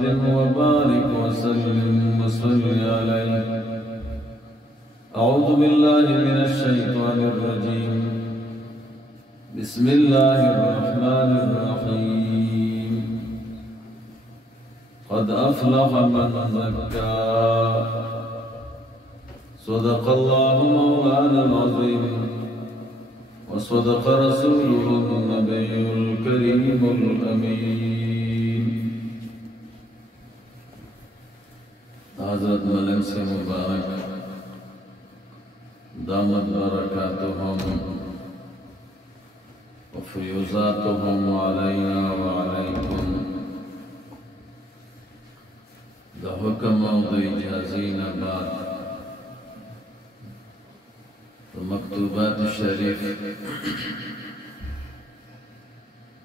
وبارك وسلم وصل عليه. أعوذ بالله من الشيطان الرجيم. بسم الله الرحمن الرحيم. قد أفلح من زكى. صدق الله مولانا العظيم وصدق رسوله النبي الكريم الأمين. حضرت ملک سے مبارک دامت برکاتهم وفیوزاتهم علینا وعلیکم. دا حکم او دا اجازین بعد دا مکتوبات شریف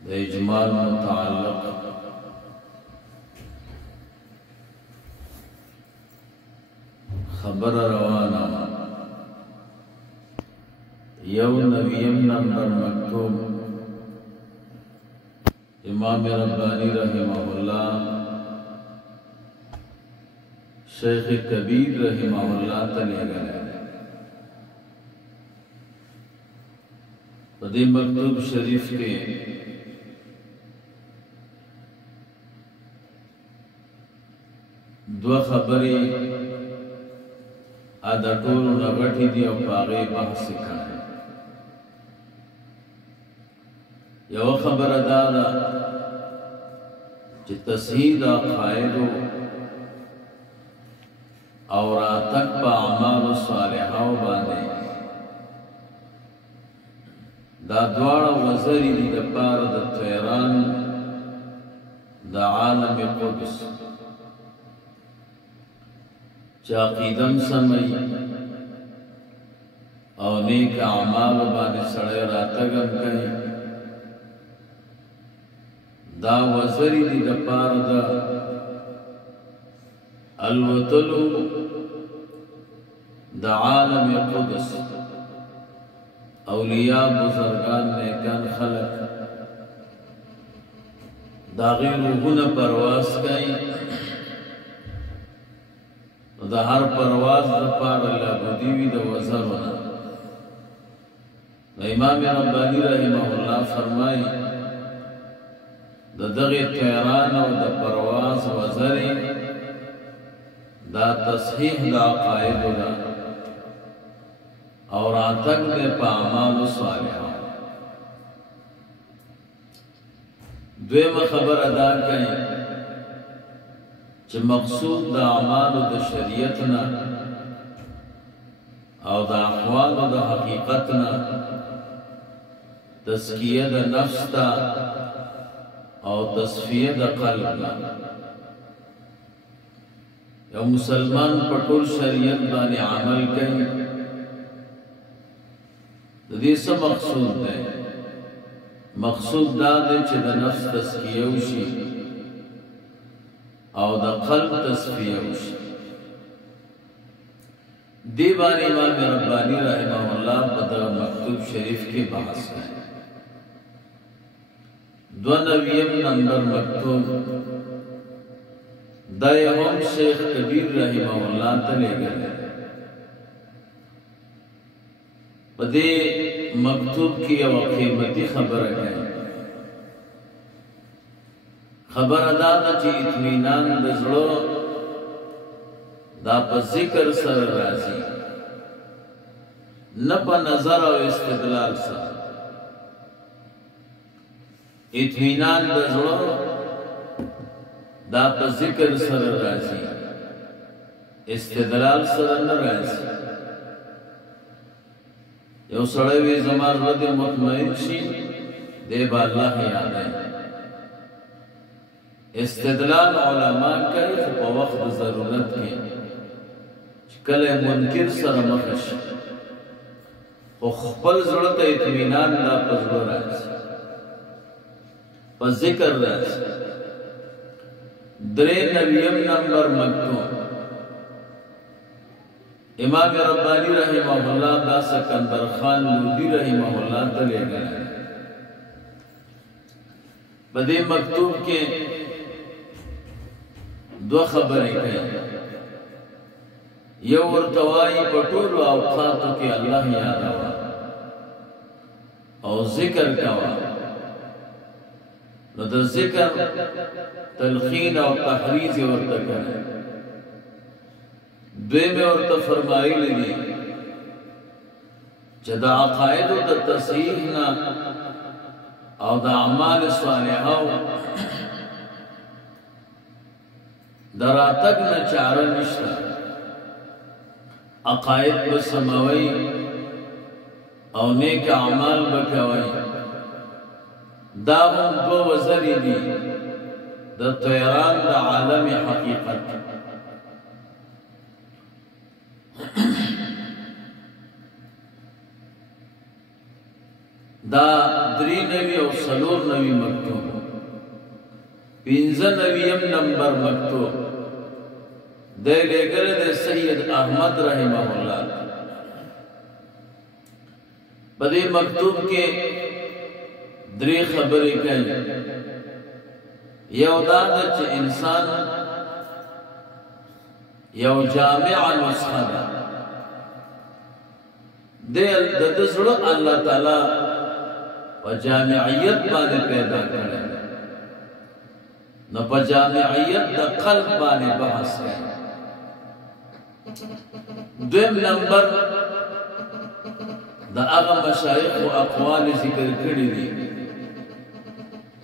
دا اجمال متعلق خبر روانا یو نویم نمبر مکتوب امام ربانی رحمہ اللہ شیخ کبیر رحمہ اللہ تلے گئے. پدی مکتوب شریف کے دو خبری ادا ټولو نه غټې دي او په هغې بحث یې کړی. یوه خبره دا ده چې تصحیح د عقایدو او راتګ په اعمالو صالحو باندې دا دواړه وزرې دي دپاره د طیران د عالم قدس چې عقیدم سموي او نیک اعمالو باندې سړی راتګم کوي. دا وزرې دي دپاره د الوتلو د عالم قدس. اولیاء بزرگان نیکان خلق د هغې روحونه پرواز کوي. د هر پرواز دپاره لابدي وي د وزرو نه. امام ربانی رحمه الله فرمایي د دغې طیران او د پرواز وزرې دا تصحیح د عقایدو ده او راتګ دی په اعمالو صالحو. دویمه خبره دا کوي چې مقصود د اعمالو د شریعت نه او د احوالو د حقیقت نه تزکیه د نفس ته او تصفیه د قلب نه. یو مسلمان په ټول شریعت باندې عمل کوي. د دې څه مقصود دی؟ مقصود دا دی چې د نفس تزکیه وشي او د قلب تصفیه وشي. دې باندې امام ربانی رحمه الله په دغه مکتوب شریف کې بحث کوي. 92 نمبر مکتوب دا هم شیخ کبیر رحمه الله ته لېږلی. په دې مکتوب کې یوه قیمتي خبره کوي. خبره دا ده چې اطمینان د زړه دا په ذکر سره راځي، نه په نظر او استدلال سره. اطمینان د زړه دا په ذکر سره راځي، استدلال سره نه راځي. یو سړی وي زما زړه دې مطمئن شي دی به الله یادوي. استدلال علما کوي خو په وخت د ضرورت کې چې کله منکر سره مخ شي، خو خپل زړه ته اطمینان دا په زړه راځي، په ذکر راځي. 93 نمبر مکتوب امام ربانی رحمه الله دا سکندر خان لودی رحمه الله ته لېږلی. په دې مکتوب کې دو خبرې کوي یو ورته وایي په ټولو اوقاتو کې الله یادوه او ذکر کوه نو د ذکر تلقین او تحریض ورته کوي دوی ورته فرمایلی دي چې د عقایدو د تصحیح نه او د اعمال صالحو د راتګ نه چاره نشته عقاید به سموي او نیک اعمال به کوي دا هم دو وزرې دي د طیران د عالم حقیقت دا 93 او 94 مکتوب 95 نمبر مکتوب د لګره د سید احمد رحمه الله په دې مکتوب کې درې خبرې کوي یو دا چې انسان یو جامع نسخه ده د زړه الله تعالی په جامعیت باندې پیدا کړل نو په جامعیت د قلب باندې بحث کوي دویم نمبر د هغه مشایخ او اقوال ذکر کړی دي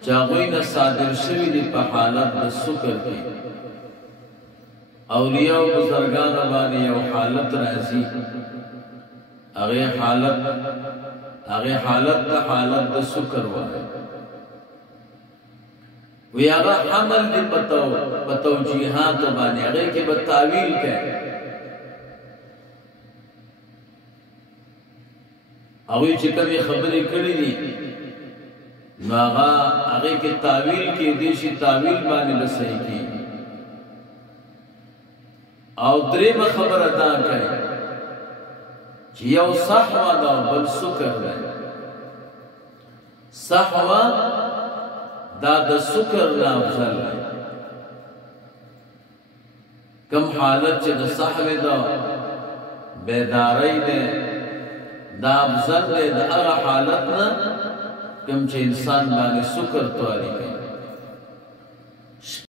چې هغوی نه صادر شوي دي په حالت د سکر کې اولیاء او بزرګانو باندې یو حالت راځي هغه حالت د حالت د سکر وایي وی هغه حمل دی په توجیهات باندې هغه کې به تعویل کوي هغه چې کومې خبرې کړې دي نو هغه کې تعویل کې دي شي تعویل باندې به صحیح کی او درېمه خبره دا کوي چې یو صحوا دا بل سکر ده صحوا دا د سکر نه افضل ده کم حالت چې د صحوه دا بیداری ده دا افضل ده د هغه حالت نه کم چې انسان باندې سکر تواری کوي